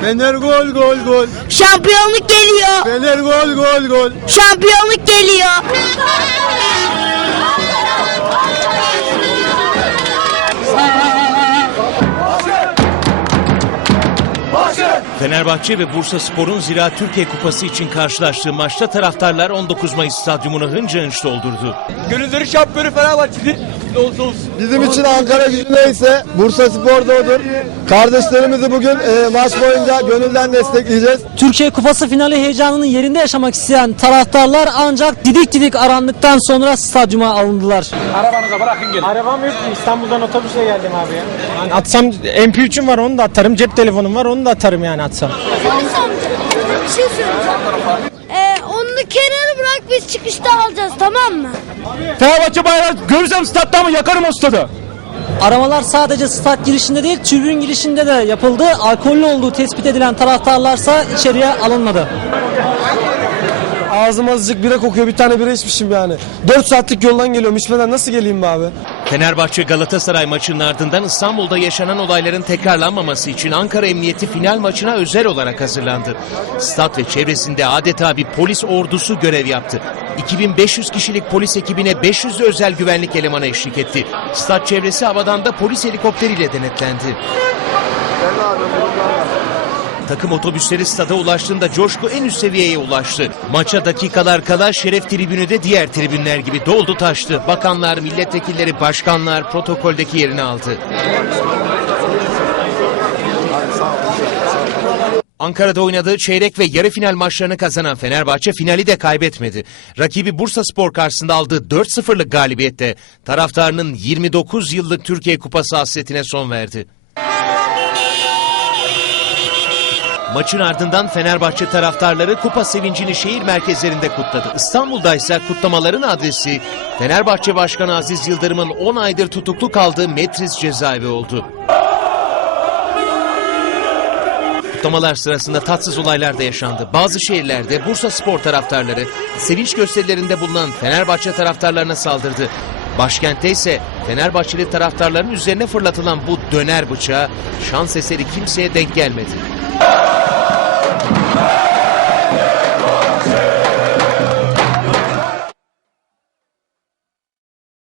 Fener gol gol gol. Şampiyonluk geliyor. Fener gol gol gol. Şampiyonluk geliyor. Fenerbahçe ve Bursa Spor'un Zira Türkiye Kupası için karşılaştığı maçta taraftarlar 19 Mayıs stadyumunu hınca hınç doldurdu. Gönülleri şampiyonu Fenerbahçe'dir. Olsun olsun. Bizim için Ankara gücü neyse Bursa Spor da odur. Kardeşlerimizi bugün e, maç boyunca gönülden destekleyeceğiz. Türkiye Kupası finali heyecanını yerinde yaşamak isteyen taraftarlar ancak didik didik arandıktan sonra stadyuma alındılar. Arabanıza bırakın gelin. Arabam yok ki İstanbul'dan otobüsle geldim abi ya. Yani atsam MP3'üm var onu da atarım. Cep telefonum var onu da atarım yani atsam. Bir şey söyleyeceğim. Ee, onu kenara bırak biz çıkışta alacağız tamam mı? Fenerbahçe bayrağı görürsem statta mı yakarım o stadı. Aramalar sadece stat girişinde değil tribün girişinde de yapıldı. Alkollü olduğu tespit edilen taraftarlarsa içeriye alınmadı. Ağzım azıcık bira kokuyor bir tane bira içmişim yani. 4 saatlik yoldan geliyorum içmeden nasıl geleyim be abi? Fenerbahçe Galatasaray maçının ardından İstanbul'da yaşanan olayların tekrarlanmaması için Ankara Emniyeti final maçına özel olarak hazırlandı. Stat ve çevresinde adeta bir polis ordusu görev yaptı. 2500 kişilik polis ekibine 500 özel güvenlik elemanı eşlik etti. Stat çevresi havadan da polis helikopteriyle denetlendi. Takım otobüsleri stada ulaştığında coşku en üst seviyeye ulaştı. Maça dakikalar kala şeref tribünü de diğer tribünler gibi doldu taştı. Bakanlar, milletvekilleri, başkanlar protokoldeki yerini aldı. Ankara'da oynadığı çeyrek ve yarı final maçlarını kazanan Fenerbahçe finali de kaybetmedi. Rakibi Bursa Spor karşısında aldığı 4-0'lık galibiyette taraftarının 29 yıllık Türkiye Kupası hasretine son verdi. Maçın ardından Fenerbahçe taraftarları kupa sevincini şehir merkezlerinde kutladı. İstanbul'da ise kutlamaların adresi Fenerbahçe Başkanı Aziz Yıldırım'ın 10 aydır tutuklu kaldığı Metris cezaevi oldu. Kutlamalar sırasında tatsız olaylar da yaşandı. Bazı şehirlerde Bursa Spor taraftarları sevinç gösterilerinde bulunan Fenerbahçe taraftarlarına saldırdı. Başkentte ise Fenerbahçeli taraftarların üzerine fırlatılan bu döner bıçağı şans eseri kimseye denk gelmedi. Hey!